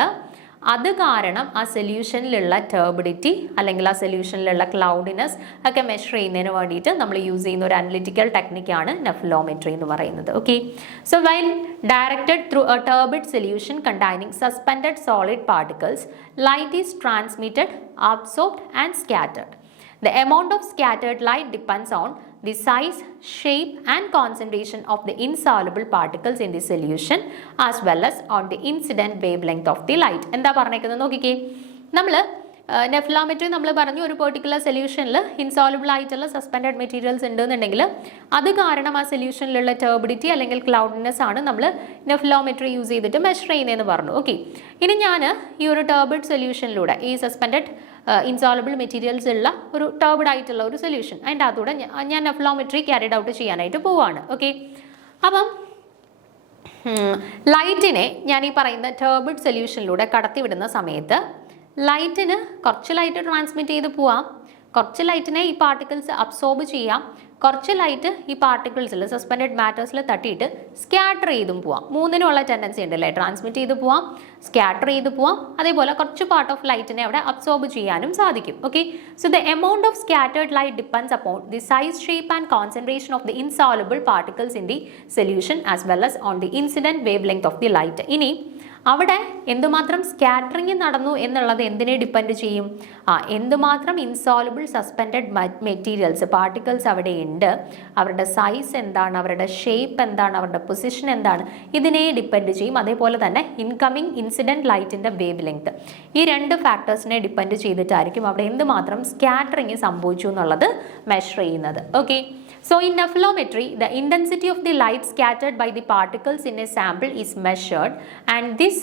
അത് കാരണം ആ സൊല്യൂഷനിലുള്ള ടർബിഡിറ്റി അല്ലെങ്കിൽ ആ സൊല്യൂഷനിലുള്ള ക്ലൗഡിനെസ് ഒക്കെ മെഷർ ചെയ്യുന്നതിന് വേണ്ടിയിട്ട് നമ്മൾ യൂസ് ചെയ്യുന്ന ഒരു അനലിറ്റിക്കൽ ടെക്നിക്കാണ് നെഫ്ലോമെട്രി എന്ന് പറയുന്നത്. Okay, so while directed through A turbid solution containing suspended solid particles light is transmitted, absorbed and scattered. The amount of scattered light depends on the size, shape and concentration of the insoluble particles in the solution as well as on the incident wavelength of the light. എന്താ പറഞ്ഞേക്കുന്നത് നോക്കിക്കേ, നമ്മൾ നെഫ്ലോമെട്രി നമ്മൾ പറഞ്ഞു ഒരു particular സൊല്യൂഷനിൽ insoluble ആയിട്ടുള്ള suspended materials ഉണ്ടെന്നുണ്ടെങ്കിൽ അത് കാരണം ആ സൊല്യൂഷനിലുള്ള ടർബിഡിറ്റി അല്ലെങ്കിൽ ക്ലൗഡിനെസ് ആണ് നമ്മൾ നെഫ്ലോമെട്രി യൂസ് ചെയ്തിട്ട് മെഷർ ചെയ്യുന്നതെന്ന് പറഞ്ഞു. ഓക്കെ, ഇനി ഞാൻ ഈ ഒരു ടർബിഡ് സൊല്യൂഷനിലൂടെ ഈ സസ്പെൻഡഡ് ഇൻസോലബിൾ മെറ്റീരിയൽസ് ഉള്ള ഒരു ടർബിഡ് ആയിട്ടുള്ള ഒരു സൊല്യൂഷൻ അതിൻ്റെ അതുകൂടെ ഞാൻ നെഫ്ലോമെട്രി ക്യാരിഡ് ഔട്ട് ചെയ്യാനായിട്ട് പോവുകയാണ്. ഓക്കെ, അപ്പം ലൈറ്റിനെ ഞാൻ ഈ പറയുന്ന ടർബിഡ് സൊല്യൂഷനിലൂടെ കടത്തിവിടുന്ന സമയത്ത് ലൈറ്റിന് കുറച്ച് ലൈറ്റ് ട്രാൻസ്മിറ്റ് ചെയ്ത് പോവാം, കുറച്ച് ലൈറ്റിനെ ഈ പാർട്ടിക്കിൾസ് അബ്സോർബ് ചെയ്യാം, കുറച്ച് ലൈറ്റ് ഈ പാർട്ടിക്കിൾസിൽ സസ്പെൻഡഡ് മാറ്റേഴ്സിൽ തട്ടിയിട്ട് സ്കാറ്റർ ചെയ്തും പോവാം. മൂന്നിനുള്ള ടെൻഡൻസി ഉണ്ട് അല്ലേ, ട്രാൻസ്മിറ്റ് ചെയ്ത് പോവാം, സ്കാറ്റർ ചെയ്ത് പോവാം, അതേപോലെ കുറച്ച് പാർട്ട് ഓഫ് ലൈറ്റിനെ അവിടെ അബ്സോർബ് ചെയ്യാനും സാധിക്കും. Okay, so the amount of scattered light depends upon the size, shape and concentration of the insoluble particles in the solution as well as on the incident wave length of the light. ഇനി അവിടെ എന്തുമാത്രം scattering നടന്നു എന്നുള്ളത് എന്തിനെ depend ചെയ്യും? എന്തുമാത്രം insoluble suspended materials particles അവിടെ ഉണ്ട്, അവരുടെ സൈസ് എന്താണ്, അവരുടെ ഷേപ്പ് എന്താണ്, അവരുടെ പൊസിഷൻ എന്താണ്, ഇതിനെ ഡിപ്പെൻഡ് ചെയ്യും. അതേപോലെ തന്നെ ഇൻകമിങ് ഇൻസിഡൻറ്റ് ലൈറ്റിൻ്റെ വേവ് ലെങ്ത്, ഈ രണ്ട് ഫാക്ടേഴ്സിനെ ഡിപ്പെൻഡ് ചെയ്തിട്ടായിരിക്കും അവിടെ എന്തുമാത്രം സ്കാറ്ററിങ് സംഭവിച്ചു എന്നുള്ളത് മെഷർ ചെയ്യുന്നത്. Okay, so in nephelometry the intensity of the light scattered by the particles in a sample is measured, and this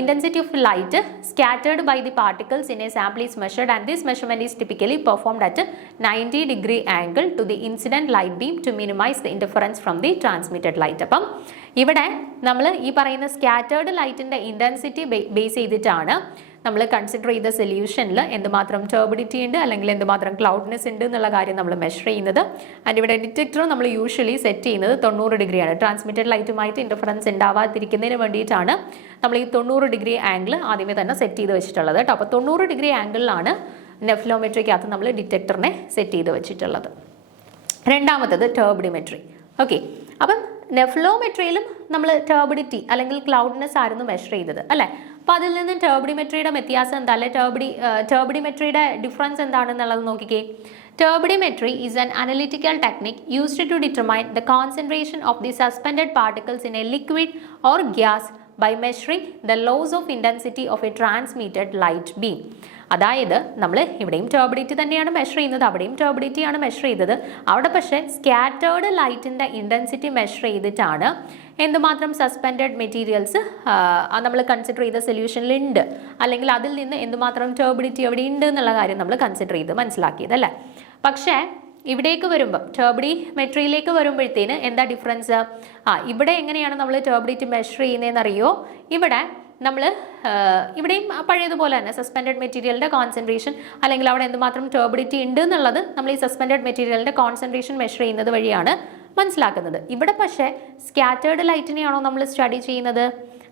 intensity of light scattered by the particles in a sample is measured, and this measurement is typically performed at a 90-degree angle to the incident light beam to minimize the interference from the transmitted light. അപ്പം ഇവിടെ നമ്മൾ ഈ പറയുന്ന scattered ലൈറ്റിൻ്റെ intensity base ചെയ്തിട്ടാണ് നമ്മൾ consider ചെയ്ത സൊല്യൂഷനിൽ എന്തുമാത്രം ടർബിഡിറ്റി ഉണ്ട് അല്ലെങ്കിൽ എന്തുമാത്രം ക്ലൗഡ്നെസ് ഉണ്ട് എന്നുള്ള കാര്യം നമ്മൾ മെഷർ ചെയ്യുന്നത്. ആൻഡ് ഇവിടെ ഡിറ്റക്ടർ നമ്മൾ യൂഷ്വലി സെറ്റ് ചെയ്യുന്നത് 90 ഡിഗ്രിയാണ്. ട്രാൻസ്മിറ്റഡ് ലൈറ്റുമായിട്ട് ഇൻ്റർഫറൻസ് ഉണ്ടാവാതിരിക്കുന്നതിന് വേണ്ടിയിട്ടാണ് നമ്മൾ ഈ 90 ഡിഗ്രി ആംഗിൾ ആദ്യമേ തന്നെ സെറ്റ് ചെയ്ത് വെച്ചിട്ടുള്ളത് കേട്ടോ. അപ്പോൾ 90 ഡിഗ്രി ആംഗിളിലാണ് നെഫ്ലോമെട്രിക്കകത്ത് നമ്മൾ ഡിറ്റക്ടറിനെ സെറ്റ് ചെയ്ത് വെച്ചിട്ടുള്ളത്. രണ്ടാമത്തത് ടർബിഡിമെട്രി. ഓക്കെ, അപ്പം നെഫ്ലോമെട്രിയിലും നമ്മൾ ടർബിഡിറ്റി അല്ലെങ്കിൽ ക്ലൗഡ്നെസ് ആയിരുന്നു മെഷർ ചെയ്തത് അല്ലേ. അപ്പോൾ അതിൽ നിന്ന് ടർബിഡിമെട്രിയുടെ വ്യത്യാസം എന്താ, അല്ലെ ടർബിഡിമെട്രിയുടെ ഡിഫറൻസ് എന്താണെന്നുള്ളത് നോക്കിക്കേ. Turbidimetry is an analytical technique used to determine the concentration of the suspended particles in a liquid or gas by measuring the loss of intensity of a transmitted light beam. അതായത് നമ്മൾ ഇവിടെയും turbidity തന്നെയാണ് measure ചെയ്യുന്നത്, അവിടെയും ടർബിഡിറ്റിയാണ് measure ചെയ്തത്. അവിടെ പക്ഷേ scattered ലൈറ്റിൻ്റെ ഇൻറ്റൻസിറ്റി മെഷർ ചെയ്തിട്ടാണ് എന്തുമാത്രം സസ്പെൻഡഡ് മെറ്റീരിയൽസ് നമ്മൾ കൺസിഡർ ചെയ്ത സൊല്യൂഷനിൽ ഉണ്ട്, അല്ലെങ്കിൽ അതിൽ നിന്ന് എന്തുമാത്രം ടർബിഡിറ്റി എവിടെ ഉണ്ട് എന്നുള്ള കാര്യം നമ്മൾ കൺസിഡർ ചെയ്ത് മനസ്സിലാക്കിയത് അല്ലേ. പക്ഷേ ഇവിടേക്ക് വരുമ്പം ടർബിഡിമെട്രിയിലേക്ക് വരുമ്പോഴത്തേന് എന്താ ഡിഫറൻസ്? ഇവിടെ എങ്ങനെയാണ് നമ്മൾ ടർബിഡിറ്റി മെഷർ ചെയ്യുന്നതെന്ന് അറിയോ? ഇവിടെ ഇവിടെയും പഴയതുപോലെ തന്നെ സസ്പെൻഡഡ് മെറ്റീരിയലിൻ്റെ കോൺസെൻട്രേഷൻ അല്ലെങ്കിൽ അവിടെ എന്തുമാത്രം ടർബിഡിറ്റി ഉണ്ട് എന്നുള്ളത് നമ്മൾ ഈ സസ്പെൻഡഡ് മെറ്റീരിയലിൻ്റെ കോൺസെൻട്രേഷൻ മെഷർ ചെയ്യുന്നത് വഴിയാണ് മനസ്സിലാക്കുന്നത്. ഇവിടെ പക്ഷേ സ്കാറ്റേർഡ് ലൈറ്റിനെയാണോ നമ്മൾ സ്റ്റഡി ചെയ്യുന്നത്?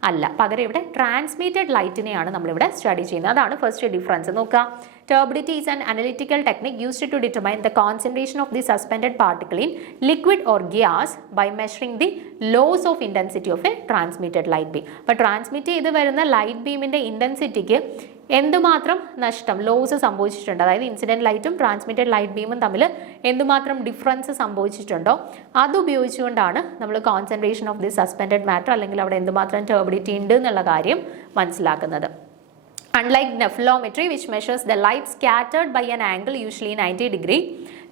അല്ല, പകരം ഇവിടെ ട്രാൻസ്മിറ്റഡ് ലൈറ്റിനെയാണ് നമ്മളിവിടെ സ്റ്റഡി ചെയ്യുന്നത്. അതാണ് ഫസ്റ്റ് ഡിഫറൻസ്. നോക്കുക, turbidity is an analytical technique used to determine the concentration of the suspended particle in liquid or gas by measuring the loss of intensity of a transmitted light beam. അപ്പോൾ transmit ചെയ്ത് വരുന്ന light ബീമിൻ്റെ ഇൻറ്റൻസിറ്റിക്ക് എന്തുമാത്രം നഷ്ടം loss സംഭവിച്ചിട്ടുണ്ട്, അതായത് incident ലൈറ്റും transmitted light ബീമും തമ്മിൽ എന്തുമാത്രം ഡിഫറൻസ് സംഭവിച്ചിട്ടുണ്ടോ അതുപയോഗിച്ചുകൊണ്ടാണ് നമ്മൾ concentration of the suspended matter അല്ലെങ്കിൽ അവിടെ എന്തുമാത്രം ടർബിഡിറ്റി ഉണ്ട് എന്നുള്ള കാര്യം മനസ്സിലാക്കുന്നത്. Unlike nephelometry, which measures the light scattered by an angle usually 90 degree,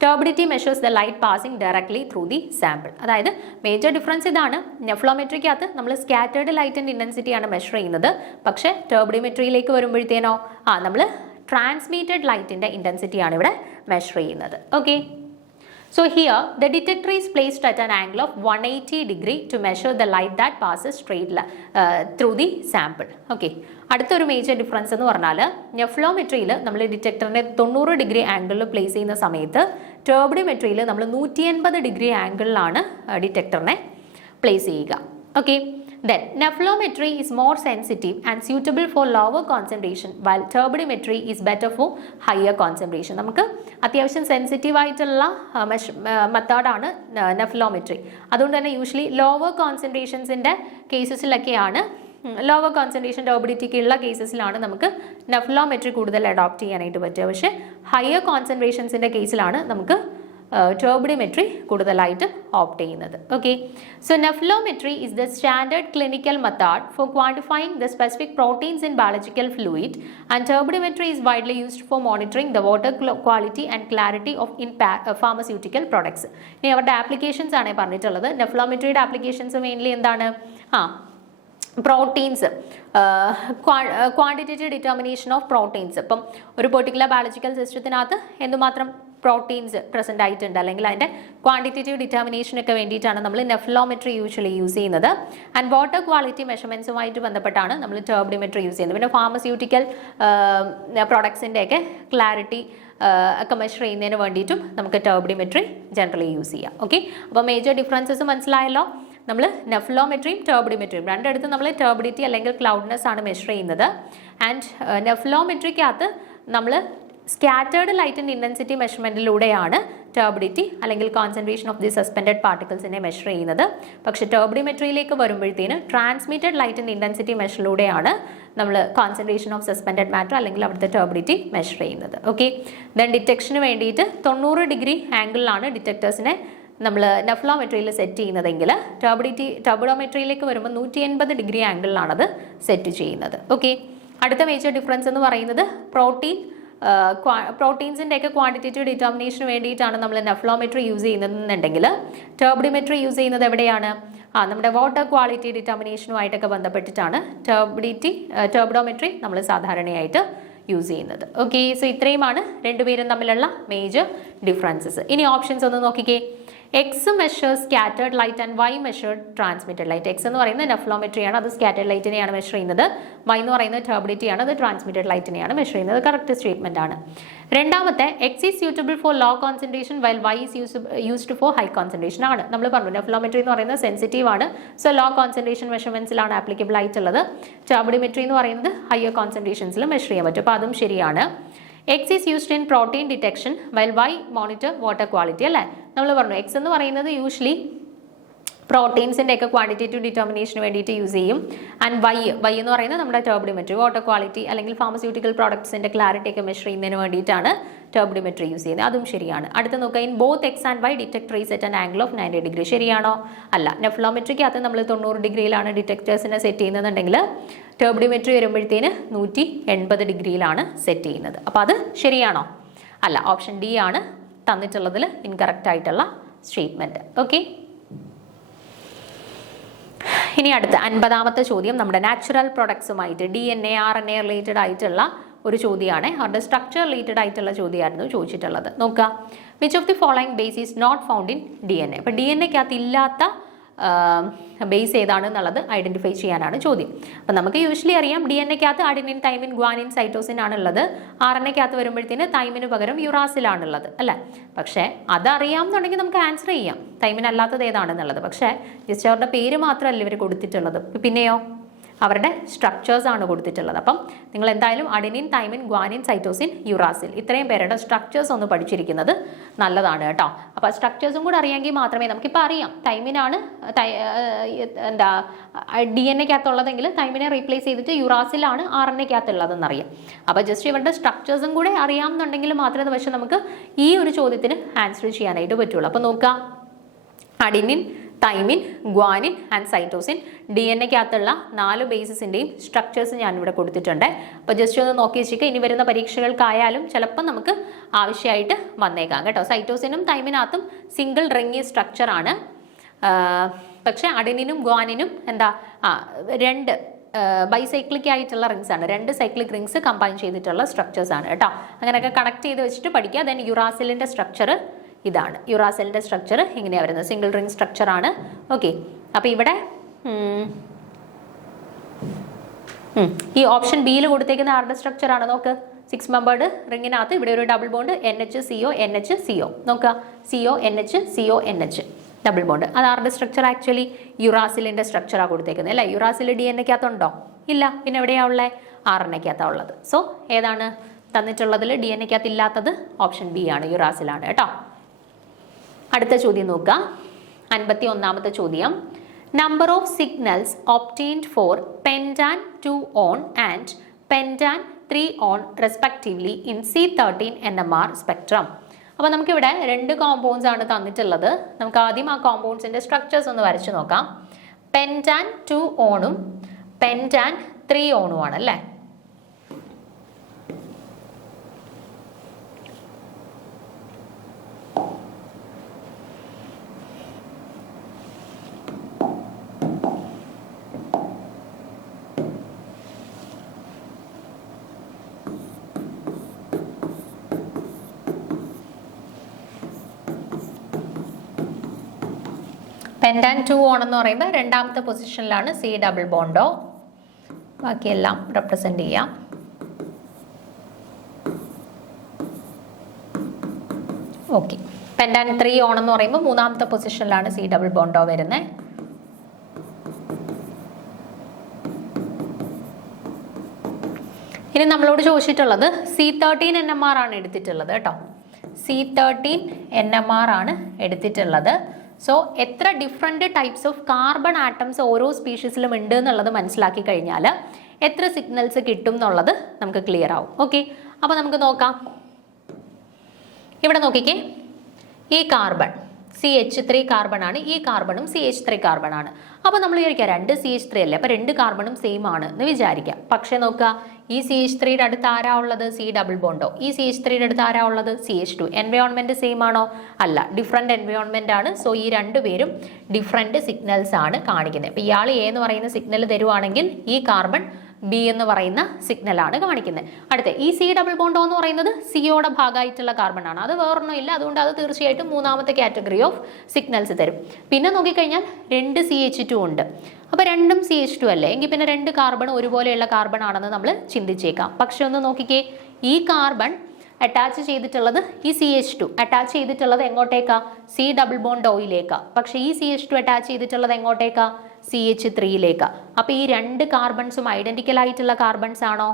turbidity measures the light passing directly through the sample. അതായത് മേജർ ഡിഫറൻസ് ഇതാണ്. നെഫ്ലോമെട്രിക്കകത്ത് നമ്മൾ സ്കാറ്റേർഡ് ലൈറ്റിൻ്റെ ഇൻറ്റൻസിറ്റി ആണ് മെഷർ ചെയ്യുന്നത്. പക്ഷേ ടർബിഡിമെട്രിയിലേക്ക് വരുമ്പോഴത്തേനോ നമ്മൾ ട്രാൻസ്മിറ്റഡ് ലൈറ്റിൻ്റെ ഇൻറ്റൻസിറ്റിയാണ് ഇവിടെ മെഷർ ചെയ്യുന്നത്. Okay, so here the detector is placed at an angle of 180 degree to measure the light that passes straight through the sample. Okay, അടുത്തൊരു മേജർ ഡിഫറൻസ് എന്ന് പറഞ്ഞാൽ നെഫ്ലോമെട്രിയിൽ നമ്മൾ ഡിറ്റക്ടറിനെ 90 ഡിഗ്രി ആംഗിളിൽ പ്ലേസ് ചെയ്യുന്ന സമയത്ത് ടർബിഡിമെട്രിയിൽ നമ്മൾ 180 ഡിഗ്രി ആംഗിളിലാണ് ഡിറ്റക്ടറിനെ പ്ലേസ് ചെയ്യുക. Okay, then nephelometry is more sensitive and suitable for lower concentration while turbidimetry is better for higher concentration. നമുക്ക് അത്യാവശ്യം സെൻസിറ്റീവ് ആയിട്ടുള്ള മെത്തേഡാണ് നെഫ്ലോമെട്രി. അതുകൊണ്ട് തന്നെ യൂഷ്വലി ലോവർ കോൺസെൻട്രേഷൻസിൻ്റെ കേസസിലൊക്കെയാണ് ലോവർ കോൺസെൻട്രേഷൻ ടർബിഡിറ്റിക്ക് ഉള്ള കേസസിലാണ് നമുക്ക് നെഫ്ലോമെട്രി കൂടുതൽ അഡോപ്റ്റ് ചെയ്യാനായിട്ട് പറ്റുക. പക്ഷേ ഹയർ കോൺസെൻട്രേഷൻസിൻ്റെ കേസിലാണ് നമുക്ക് turbidimetry കൂടുതലായിട്ട് ഓപ്റ്റ് ചെയ്യുന്നത്. Okay, so nephelometry is the standard clinical method for quantifying the specific proteins in biological fluid and turbidimetry is widely used for monitoring the water quality and clarity of in pharmaceutical products. ഇനി അവരുടെ applications ആണ് പറഞ്ഞിട്ടുള്ളത്. നെഫ്ലോമെട്രിയുടെ applications mainly എന്താണ്? Proteins, quantitative determination of proteins. ഇപ്പം ഒരു particular biological സിസ്റ്റത്തിനകത്ത് എന്തുമാത്രം proteins present ആയിട്ടുണ്ട് അല്ലെങ്കിൽ അതിൻ്റെ ക്വാണ്ടിറ്റേറ്റീവ് ഡിറ്റർമിനേഷനൊക്കെ വേണ്ടിയിട്ടാണ് നമ്മൾ നെഫ്ലോമെട്രി യൂഷ്വലി യൂസ് ചെയ്യുന്നത്. ആൻഡ് വാട്ടർ ക്വാളിറ്റി മെഷർമെൻറ്റ്സുമായിട്ട് ബന്ധപ്പെട്ടാണ് നമ്മൾ ടർബിഡിമെട്രി യൂസ് ചെയ്യുന്നത്. പിന്നെ ഫാർമസ്യൂട്ടിക്കൽ പ്രൊഡക്ട്സിൻ്റെയൊക്കെ ക്ലാരിറ്റി ഒക്കെ മെഷർ ചെയ്യുന്നതിന് വേണ്ടിയിട്ടും നമുക്ക് ടർബിഡിമെട്രി ജനറലി യൂസ് ചെയ്യാം. ഓക്കെ, അപ്പോൾ മേജർ ഡിഫറൻസസ് മനസ്സിലായല്ലോ. നമ്മൾ നെഫ്ലോമെട്രിയും ടർബിഡിമെട്രിയും രണ്ടിടത്തും നമ്മൾ ടർബിഡിറ്റി അല്ലെങ്കിൽ ക്ലൗഡ്നെസ് ആണ് മെഷർ ചെയ്യുന്നത്. ആൻഡ് നെഫ്ലോമെട്രിക്കകത്ത് നമ്മൾ സ്കാറ്റേർഡ് ലൈറ്റ് ആൻഡ് ഇൻറ്റൻസിറ്റി മെഷർമെൻറ്റിലൂടെയാണ് ടർബിഡിറ്റി അല്ലെങ്കിൽ കോൺസെൻട്രേഷൻ ഓഫ് ദി സസ്പെൻഡഡ് പാർട്ടിക്കിൾസിനെ മെഷർ ചെയ്യുന്നത്. പക്ഷേ ടർബിഡിമെട്രിയിലേക്ക് വരുമ്പോഴത്തേന് ട്രാൻസ്മിറ്റഡ് ലൈറ്റ് ആൻഡ് ഇൻറ്റൻസിറ്റി മെഷറിലൂടെയാണ് നമ്മൾ കോൺസെൻട്രേഷൻ ഓഫ് സസ്പെൻഡഡ് മാറ്റർ അല്ലെങ്കിൽ അവിടുത്തെ ടർബിഡിറ്റി മെഷർ ചെയ്യുന്നത്. ഓക്കെ, ദെൻ ഡിറ്റക്ഷന് വേണ്ടിയിട്ട് 90 ഡിഗ്രി ആംഗിളിലാണ് ഡിറ്റക്ടേഴ്സിനെ നമ്മൾ നെഫ്ലോമെട്രിയിൽ സെറ്റ് ചെയ്യുന്നതെങ്കിൽ ടർബിഡോമെട്രിയിലേക്ക് വരുമ്പോൾ 180 ഡിഗ്രി ആംഗിളിലാണത് സെറ്റ് ചെയ്യുന്നത്. ഓക്കെ, അടുത്ത മേജർ ഡിഫറൻസ് എന്ന് പറയുന്നത് പ്രോട്ടീൻസിൻ്റെയൊക്കെ ക്വാണ്ടിറ്റേറ്റീവ് ഡിറ്റർമിനേഷന് വേണ്ടിയിട്ടാണ് നമ്മൾ നെഫ്ലോമെട്രി യൂസ് ചെയ്യുന്നതെന്നുണ്ടെങ്കിൽ ടർബിഡിമെട്രി യൂസ് ചെയ്യുന്നത് എവിടെയാണ്? നമ്മുടെ വാട്ടർ ക്വാളിറ്റി ഡിറ്റർമിനേഷനുമായിട്ടൊക്കെ ബന്ധപ്പെട്ടിട്ടാണ് ടർബിഡോമെട്രി നമ്മൾ സാധാരണയായിട്ട് യൂസ് ചെയ്യുന്നത്. ഓക്കെ, സോ ഇത്രയുമാണ് രണ്ടുപേരും തമ്മിലുള്ള മേജർ ഡിഫറൻസസ്. ഇനി ഓപ്ഷൻസ് ഒന്ന് നോക്കിക്കേ. X measures scattered light and Y measured transmitted light. X എന്ന് പറയുന്നത് നെഫ്ലോമെട്രിയാണ്, അത് സ്കാറ്റേർഡ് ലൈറ്റിനെയാണ് മെഷർ ചെയ്യുന്നത്. വൈ എന്ന് പറയുന്നത് ടർബിഡിറ്റിയാണ്, അത് ട്രാൻസ്മിറ്റഡ് ലൈറ്റിനെയാണ് മെഷർ ചെയ്യുന്നത്. കറക്റ്റ് സ്റ്റേറ്റ്മെന്റ് ആണ്. രണ്ടാമത്തെ X is suitable for low concentration while Y is used for high concentration ആണ്. നമ്മൾ പറഞ്ഞു നെഫ്ലോമെട്രി എന്ന് പറയുന്നത് സെൻസിറ്റീവ് ആണ്, സോ ലോ കോൺസെൻട്രേഷൻ മെഷർമെന്റ്സിലാണ് ആപ്ലിക്കബിൾ ആയിട്ടുള്ളത്. ടർബിഡിമെട്രി എന്ന് പറയുന്നത് ഹയർ കോൺസെൻട്രേഷൻസിൽ മെഷർ ചെയ്യാൻ പറ്റും, അപ്പോൾ അതും ശരിയാണ്. X is used in protein detection while Y monitor water quality അല്ലേ. നമ്മൾ പറഞ്ഞു എക്സ് എന്ന് പറയുന്നത് യൂഷ്വലി പ്രോട്ടീൻസിൻ്റെ ഒക്കെ ക്വാണ്ടിറ്റേറ്റീവ് ഡിറ്റർമിനേഷന് വേണ്ടിയിട്ട് യൂസ് ചെയ്യും. ആൻഡ് വൈ എന്ന് പറയുന്നത് നമ്മുടെ ടർബിഡിമെട്രി വാട്ടർ ക്വാളിറ്റി അല്ലെങ്കിൽ ഫാർമസ്യൂട്ടിക്കൽ പ്രോഡക്ട്സിൻ്റെ ക്ലാരിറ്റി ഒക്കെ മെഷർ ചെയ്യുന്നതിന് വേണ്ടിയിട്ടാണ് ടർബിഡിമെട്രി യൂസ് ചെയ്യുന്നത്. അതും ശരിയാണ്. അടുത്ത് നോക്കുക, in both X and Y detect rays at an angle of 90 degree. ശരിയാണോ? അല്ല. നെഫ്ലോമെട്രിക്കകത്ത് നമ്മൾ 90 ഡിഗ്രിയിലാണ് ഡിറ്റക്ടേഴ്സിനെ സെറ്റ് ചെയ്യുന്നതെന്നുണ്ടെങ്കിൽ ടർബിഡിമെട്രി വരുമ്പോഴത്തേന് 180 ഡിഗ്രിയിലാണ് സെറ്റ് ചെയ്യുന്നത്. അപ്പോൾ അത് ശരിയാണോ? അല്ല. ഓപ്ഷൻ ഡി ആണ് തന്നിട്ടുള്ളതിൽ ഇൻകറക്റ്റ് ആയിട്ടുള്ള സ്റ്റേറ്റ്മെൻറ്റ്. ഓക്കെ, ഇനി അടുത്ത 50ാമത്തെ ചോദ്യം നമ്മുടെ നാച്ചുറൽ പ്രൊഡക്ട്സുമായിട്ട് DNA RNA റിലേറ്റഡ് ആയിട്ടുള്ള ഒരു ചോദ്യമാണ്. അവരുടെ സ്ട്രക്ചർ റിലേറ്റഡ് ആയിട്ടുള്ള ചോദ്യമായിരുന്നു ചോദിച്ചിട്ടുള്ളത്. നോക്കുക, which of the following base is not found in DNA. അപ്പോൾ DNAക്കകത്ത് ഇല്ലാത്ത ബേസ് ഏതാണെന്നുള്ളത് ഐഡന്റിഫൈ ചെയ്യാനാണ് ചോദ്യം. അപ്പം നമുക്ക് യൂഷ്വലി അറിയാം DNAക്കകത്ത് അഡിനിൻ തൈമിൻ ഗ്വാനിൻ സൈറ്റോസിൻ ആണുള്ളത്. RNAക്കകത്ത് വരുമ്പോഴത്തേന് തൈമിന് പകരം യുറാസിലാണുള്ളത് അല്ലേ. പക്ഷേ അതറിയാമെന്നുണ്ടെങ്കിൽ നമുക്ക് ആൻസർ ചെയ്യാം തൈമിൻ അല്ലാത്തത് ഏതാണെന്നുള്ളത്. പക്ഷേ ജസ്റ്റ് അവരുടെ പേര് മാത്രമല്ല ഇവർ കൊടുത്തിട്ടുള്ളത്, പിന്നെയോ അവരുടെ സ്ട്രക്ചേഴ്സ് ആണ് കൊടുത്തിട്ടുള്ളത്. അപ്പം നിങ്ങൾ എന്തായാലും adenine thymine guanine cytosine uracil ഇത്രയും പേരുടെ സ്ട്രക്ചേഴ്സ് ഒന്ന് പഠിച്ചിരിക്കുന്നത് നല്ലതാണ് കേട്ടോ. അപ്പോൾ സ്ട്രക്ചേഴ്സും കൂടെ അറിയാമെങ്കിൽ മാത്രമേ നമുക്കിപ്പോൾ അറിയാം തൈമിനാണ് DNAക്കകത്തുള്ളതെങ്കിൽ തൈമിനെ റീപ്ലേസ് ചെയ്തിട്ട് യുറാസിലാണ് RNAക്കകത്തുള്ളതെന്നറിയാം. അപ്പോൾ ജസ്റ്റ് ഇവരുടെ സ്ട്രക്ചേഴ്സും കൂടെ അറിയാമെന്നുണ്ടെങ്കിൽ മാത്രമേ പക്ഷേ നമുക്ക് ഈ ഒരു ചോദ്യത്തിന് ആൻസർ ചെയ്യാനായിട്ട് പറ്റുള്ളൂ. അപ്പോൾ നോക്കുക, adenine thymine guanine and cytosine DNAക്കകത്തുള്ള 4 ബേസിൻ്റെയും സ്ട്രക്ചേഴ്സ് ഞാനിവിടെ കൊടുത്തിട്ടുണ്ട്. അപ്പോൾ ജസ്റ്റ് ഒന്ന് നോക്കി വെച്ചിട്ട് ഇനി വരുന്ന പരീക്ഷകൾക്കായാലും ചിലപ്പോൾ നമുക്ക് ആവശ്യമായിട്ട് വന്നേക്കാം കേട്ടോ. സൈറ്റോസിനും തൈമിനകത്തും സിംഗിൾ റിംഗ് സ്ട്രക്ചറാണ്. പക്ഷേ അഡിനിനും ഗ്വാനിനും രണ്ട് ബൈസൈക്ലിക് ആയിട്ടുള്ള റിങ്സ് ആണ്. 2 സൈക്ലിക് റിങ്സ് കമ്പൈൻ ചെയ്തിട്ടുള്ള സ്ട്രക്ചേഴ്സ് ആണ് കേട്ടോ. അങ്ങനെയൊക്കെ കണക്ട് ചെയ്ത് വെച്ചിട്ട് പഠിക്കുക. ദെൻ യുറാസിലിൻ്റെ സ്ട്രക്ചർ ഇതാണ്. യുറാസിലിൻ്റെ സ്ട്രക്ചർ ഇങ്ങനെയാണ് വരുന്നത്, സിംഗിൾ റിംഗ് സ്ട്രക്ചർ ആണ്. ഓക്കെ, അപ്പോൾ ഇവിടെ ഈ ഓപ്ഷൻ ബിയിൽ കൊടുത്തേക്കുന്ന ആരുടെ സ്ട്രക്ചർ ആണ് നോക്ക്. 6 മെമ്പേർഡ് റിങ്ങിനകത്ത് ഇവിടെ ഒരു double bond NH CO NH CO. നോക്കുക, CO NH CO NH double bond. അത് ആരുടെ സ്ട്രക്ചർ? ആക്ച്വലി യുറാസിലിൻ്റെ സ്ട്രക്ചറാണ് കൊടുത്തേക്കുന്നത് അല്ലേ. യുറാസിൽ DNAക്കകത്തുണ്ടോ? ഇല്ല. പിന്നെ എവിടെയാണ് ഉള്ളത്? RNAക്കകത്താണ് ഉള്ളത്. സോ ഏതാണ് തന്നിട്ടുള്ളതിൽ DNAക്കകത്ത് ഇല്ലാത്തത്? ഓപ്ഷൻ ബി ആണ്, യുറാസിലാണ് കേട്ടോ. അടുത്ത ചോദ്യം നോക്കുക, 51ാമത്തെ ചോദ്യം. Number of signals obtained for pentan 2 on and pentan 3 on respectively in C13 NMR spectrum. അപ്പോൾ നമുക്കിവിടെ 2 കോമ്പൗണ്ട്സ് ആണ് തന്നിട്ടുള്ളത്. നമുക്ക് ആദ്യം ആ കോമ്പൗണ്ട്സിൻ്റെ സ്ട്രക്ചേഴ്സ് ഒന്ന് വരച്ച് നോക്കാം. പെൻറ്റാൻ 2 on പെൻറ്റാൻ 3 on ആണ് അല്ലേ. പെൻറ്റാൻ 2 on എന്ന് പറയുമ്പോൾ 2ാമത്തെ പൊസിഷനിലാണ് C ഡബിൾ ബോണ്ടോ. ബാക്കിയെല്ലാം റെപ്രസെൻ്റ് ചെയ്യാം. ഓക്കെ, പെൻറ്റാൻ 3 on എന്ന് പറയുമ്പോൾ 3ാമത്തെ പൊസിഷനിലാണ് C ഡബിൾ ബോണ്ടോ വരുന്നത്. ഇനി നമ്മളോട് ചോദിച്ചിട്ടുള്ളത് C13 NMR ആണ് എടുത്തിട്ടുള്ളത് കേട്ടോ. C13 NMR ആണ് എടുത്തിട്ടുള്ളത്. സോ എത്ര different types of carbon atoms ഓരോ സ്പീഷീസിലും ഉണ്ട് എന്നുള്ളത് മനസ്സിലാക്കി കഴിഞ്ഞാൽ എത്ര സിഗ്നൽസ് കിട്ടും എന്നുള്ളത് നമുക്ക് ക്ലിയർ ആവും. ഓക്കെ, അപ്പോൾ നമുക്ക് നോക്കാം. ഇവിടെ നോക്കിക്കേ, ഈ കാർബൺ CH3 കാർബൺ ആണ്, ഈ കാർബണും CH3 കാർബൺ ആണ്. അപ്പോൾ നമ്മൾ വിചാരിക്കുക 2 CH3 അല്ലേ, അപ്പോൾ 2 കാർബണും സെയിം ആണ് എന്ന് വിചാരിക്കാം. പക്ഷേ നോക്കുക, ഈ CH3യുടെ അടുത്ത് ആരാ ഉള്ളത്? C ഡബിൾ ബോണ്ടോ. ഈ CH3യുടെ അടുത്ത് ആരാ ഉള്ളത്? CH2. എൻവയോൺമെന്റ് സെയിം ആണോ? അല്ല, ഡിഫറെന്റ് എൻവയോൺമെന്റ് ആണ്. സോ ഈ രണ്ടുപേരും ഡിഫറെന്റ് സിഗ്നൽസ് ആണ് കാണിക്കുന്നത്. അപ്പോൾ ഇയാൾ A എന്ന് പറയുന്ന സിഗ്നൽ തരുവാണെങ്കിൽ ഈ കാർബൺ B എന്ന് പറയുന്ന സിഗ്നലാണ് കാണിക്കുന്നത്. അടുത്ത ഈ C ഡബിൾ ബോണ്ടോ എന്ന് പറയുന്നത് സിയോടെ ഭാഗമായിട്ടുള്ള കാർബൺ ആണ്. അത് വേറൊന്നും ഇല്ല, അതുകൊണ്ട് അത് തീർച്ചയായിട്ടും മൂന്നാമത്തെ കാറ്റഗറി ഓഫ് സിഗ്നൽസ് തരും. പിന്നെ നോക്കിക്കഴിഞ്ഞാൽ 2 CH2 ഉണ്ട്. അപ്പോൾ രണ്ടും CH2 അല്ലേ, എങ്കിൽ പിന്നെ 2 കാർബൺ ഒരുപോലെയുള്ള കാർബൺ ആണെന്ന് നമ്മൾ ചിന്തിച്ചേക്കാം. പക്ഷെ ഒന്ന് നോക്കിക്കേ, ഈ കാർബൺ അറ്റാച്ച് ചെയ്തിട്ടുള്ളത് ഈ CH2 അറ്റാച്ച് ചെയ്തിട്ടുള്ളത് എങ്ങോട്ടേക്കാ? C ഡബിൾ ബോണ്ട് ഓയിലേക്കാ. പക്ഷേ ഈ CH2 അറ്റാച്ച് ചെയ്തിട്ടുള്ളത് എങ്ങോട്ടേക്കാ? CH3യിലേക്കാ. അപ്പോൾ ഈ 2 കാർബൺസും ഐഡന്റിക്കൽ ആയിട്ടുള്ള കാർബൺസ് ആണോ?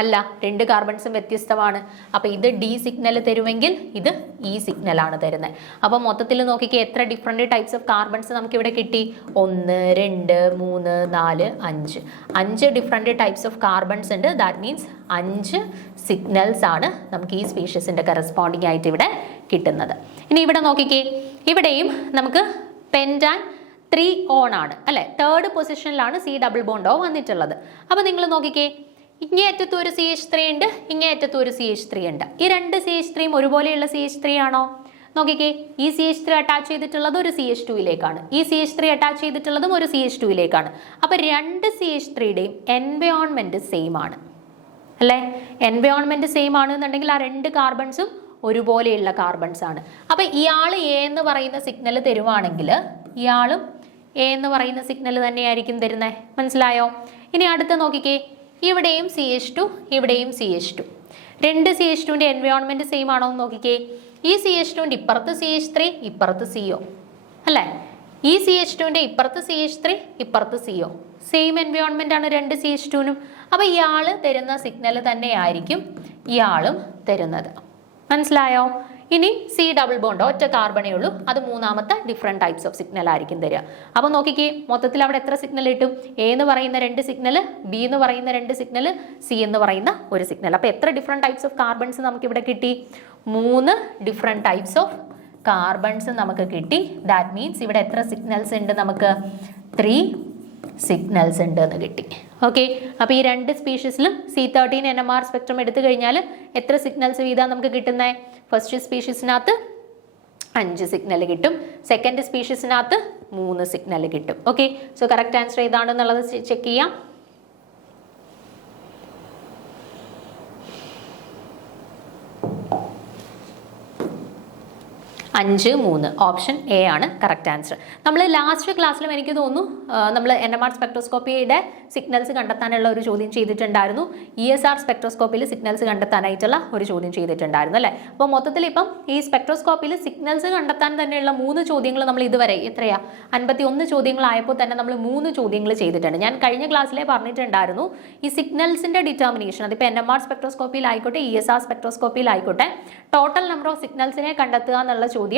അല്ല, 2 കാർബൺസും വ്യത്യസ്തമാണ്. അപ്പോൾ ഇത് D സിഗ്നൽ തരുമെങ്കിൽ ഇത് E സിഗ്നലാണ് തരുന്നത്. അപ്പോൾ മൊത്തത്തിൽ നോക്കിക്കേ, എത്ര ഡിഫറെൻറ്റ് ടൈപ്സ് ഓഫ് കാർബൺസ് നമുക്ക് ഇവിടെ കിട്ടി? 1 2 3 4 5 5 ഡിഫറെൻറ്റ് ടൈപ്സ് ഓഫ് കാർബൺസ് ഉണ്ട്. ദാറ്റ് മീൻസ് 5 സിഗ്നൽസ് ആണ് നമുക്ക് ഈ സ്പീഷീസിൻ്റെ കറസ്പോണ്ടിങ് ആയിട്ട് ഇവിടെ കിട്ടുന്നത്. ഇനി ഇവിടെ നോക്കിക്കേ, ഇവിടെയും നമുക്ക് പെൻറ്റാൻ 3 ഓൺ ആണ് അല്ലേ, 3rd പൊസിഷനിലാണ് C ഡബിൾ ബോണ്ടോ വന്നിട്ടുള്ളത്. അപ്പോൾ നിങ്ങൾ നോക്കിക്കേ, ഇങ്ങേ അറ്റത്തും ഒരു CH3 ഉണ്ട്, ഇങ്ങേ അറ്റത്തും ഒരു CH3 ഉണ്ട്. ഈ 2 CH3യും ഒരുപോലെയുള്ള CH3 ആണോ? നോക്കിക്കേ, ഈ CH3 അറ്റാച്ച് ചെയ്തിട്ടുള്ളത് ഒരു CH2യിലേക്കാണ്, ഈ CH3 അറ്റാച്ച് ചെയ്തിട്ടുള്ളതും ഒരു CH2യിലേക്കാണ്. അപ്പോൾ 2 CH3യുടെയും എൻവയോൺമെന്റ് സെയിം ആണ് അല്ലേ. എൻവയോൺമെന്റ് സെയിം ആണ് എന്നുണ്ടെങ്കിൽ ആ 2 കാർബൺസും ഒരുപോലെയുള്ള കാർബൺസ് ആണ്. അപ്പോൾ ഇയാൾ A എന്ന് പറയുന്ന സിഗ്നൽ തരുവാണെങ്കിൽ ഇയാളും A എന്ന് പറയുന്ന സിഗ്നൽ തന്നെയായിരിക്കും തരുന്നത്. മനസ്സിലായോ? ഇനി അടുത്ത നോക്കിക്കേ, ഇവിടെയും CH2, ഇവിടെയും CH2. 2 CH2ന്റെ എൻവയോൺമെന്റ് സെയിം ആണോ എന്ന് നോക്കിക്കേ. ഈ CH2ന്റെ ഇപ്പുറത്ത് CH3, ഇപ്പുറത്ത് CO അല്ലേ. ഈ CH2ന്റെ ഇപ്പുറത്ത് CH3, ഇപ്പുറത്ത് CO. സെയിം എൻവയോൺമെന്റ് ആണ് 2 CH2നും. അപ്പോൾ ഇയാൾ തരുന്ന സിഗ്നൽ തന്നെയായിരിക്കും ഇയാളും തരുന്നത്. മനസ്സിലായോ? ഇനി C ഡബിൾ ബോണ്ട് ഒറ്റ കാർബണേ ഉള്ളൂ, അത് മൂന്നാമത്തെ ഡിഫറെൻറ്റ് ടൈപ്സ് ഓഫ് സിഗ്നൽ ആയിരിക്കും തരിക. അപ്പോൾ നോക്കിക്കേ, മൊത്തത്തിൽ അവിടെ എത്ര സിഗ്നൽ കിട്ടും? A എന്ന് പറയുന്ന 2 സിഗ്നൽ, B എന്ന് പറയുന്ന 2 സിഗ്നൽ, C എന്ന് പറയുന്ന ഒരു സിഗ്നൽ. അപ്പോൾ എത്ര ഡിഫറെൻറ്റ് ടൈപ്സ് ഓഫ് കാർബൺസ് നമുക്ക് ഇവിടെ കിട്ടി? 3 ഡിഫറെൻറ്റ് ടൈപ്സ് ഓഫ് കാർബൺസ് നമുക്ക് കിട്ടി. ദാറ്റ് മീൻസ് ഇവിടെ എത്ര സിഗ്നൽസ് ഉണ്ട്? നമുക്ക് 3 സിഗ്നൽസ് ഉണ്ട് എന്ന് കിട്ടി. ഓക്കെ, അപ്പോൾ ഈ 2 സ്പീഷീസിലും C13 NMR സ്പെക്ട്രം എടുത്തു കഴിഞ്ഞാൽ എത്ര സിഗ്നൽസ് വീതം നമുക്ക് കിട്ടുന്നത്? ഫസ്റ്റ് സ്പീഷീസിനകത്ത് 5 സിഗ്നൽ കിട്ടും, സെക്കൻഡ് സ്പീഷീസിനകത്ത് 3 സിഗ്നൽ കിട്ടും. ഓക്കെ, സോ കറക്റ്റ് ആൻസർ ഏതാണെന്നുള്ളത് ചെക്ക് ചെയ്യാം. 5 3 ഓപ്ഷൻ A ആണ് കറക്റ്റ് ആൻസർ. നമ്മൾ ലാസ്റ്റ് ക്ലാസ്സിലും എനിക്ക് തോന്നുന്നു നമ്മൾ NMR സ്പെക്ട്രോസ്കോപ്പിയുടെ സിഗ്നൽസ് കണ്ടെത്താനുള്ള ഒരു ചോദ്യം ചെയ്തിട്ടുണ്ടായിരുന്നു. ESR സ്പെക്ട്രോസ്കോപ്പിയിൽ സിഗ്നൽസ് കണ്ടെത്താനായിട്ടുള്ള ഒരു ചോദ്യം ചെയ്തിട്ടുണ്ടായിരുന്നു അല്ലേ. അപ്പോൾ മൊത്തത്തിൽ ഇപ്പം ഈ സ്പെക്ട്രോസ്കോപ്പിയിൽ സിഗ്നൽസ് കണ്ടെത്താൻ തന്നെയുള്ള 3 ചോദ്യങ്ങൾ നമ്മൾ ഇതുവരെ എത്രയാ 51 ചോദ്യങ്ങളായപ്പോൾ തന്നെ നമ്മൾ 3 ചോദ്യങ്ങൾ ചെയ്തിട്ടുണ്ട്. ഞാൻ കഴിഞ്ഞ ക്ലാസ്സിലെ പറഞ്ഞിട്ടുണ്ടായിരുന്നു ഈ സിഗ്നൽസിന്റെ ഡിറ്റർമിനേഷൻ, അതിപ്പോൾ NMR സ്പെക്ട്രോസ്കോപ്പിയിലായിക്കോട്ടെ ESR സ്പെക്ട്രോസ്കോപ്പിയിലായിക്കോട്ടെ, ടോട്ടൽ നമ്പർ ഓഫ് സിഗ്നൽസിനെ കണ്ടെത്തുക എന്നുള്ള ചോദ്യം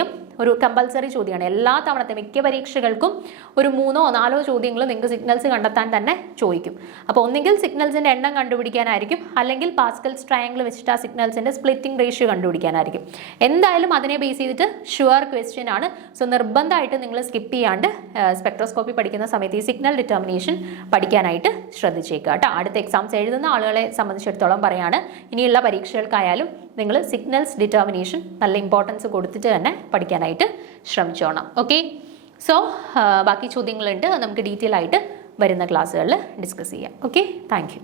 ഒരു കമ്പൽസറി ചോദ്യമാണ്. എല്ലാ തവണത്തെ മിക്ക പരീക്ഷകൾക്കും ഒരു 3 or 4 ചോദ്യങ്ങൾ നിങ്ങൾക്ക് സിഗ്നൽസ് കണ്ടെത്താൻ തന്നെ ചോദിക്കും. അപ്പോൾ ഒന്നെങ്കിൽ സിഗ്നൽസിന്റെ എണ്ണം കണ്ടുപിടിക്കാനായിരിക്കും, അല്ലെങ്കിൽ പാസ്കൽസ് ട്രയാങ്കിൾ വെച്ചിട്ട് ആ സിഗ്നൽസിന്റെ സ്പ്ലിറ്റിംഗ് റേഷ്യോ കണ്ടുപിടിക്കാനായിരിക്കും. എന്തായാലും അതിനെ ബേസ് ചെയ്തിട്ട് ഷുവർ ക്വസ്റ്റ്യൻ ആണ്. സോ നിർബന്ധമായിട്ട് നിങ്ങൾ സ്കിപ്പ് ചെയ്യാണ്ട് സ്പെക്ട്രോസ്കോപ്പി പഠിക്കുന്ന സമയത്ത് ഈ സിഗ്നൽ ഡിറ്റർമിനേഷൻ പഠിക്കാനായിട്ട് ശ്രദ്ധിച്ചേക്കുക കേട്ടോ. അടുത്ത എക്സാംസ് എഴുതുന്ന ആളുകളെ സംബന്ധിച്ചിടത്തോളം പറയാണ്, ഇനിയുള്ള പരീക്ഷകൾക്കായാലും നിങ്ങൾ സിഗ്നൽസ് ഡിറ്റർമിനേഷൻ നല്ല ഇമ്പോർട്ടൻസ് കൊടുത്തിട്ട് തന്നെ പഠിക്കാനായിട്ട് ശ്രമിച്ചോണം. ഓക്കെ, സോ ബാക്കി ചോദ്യങ്ങളുണ്ട്, നമുക്ക് ഡീറ്റെയിൽ ആയിട്ട് വരുന്ന ക്ലാസ്സുകളിൽ ഡിസ്കസ് ചെയ്യാം. Okay, thank you.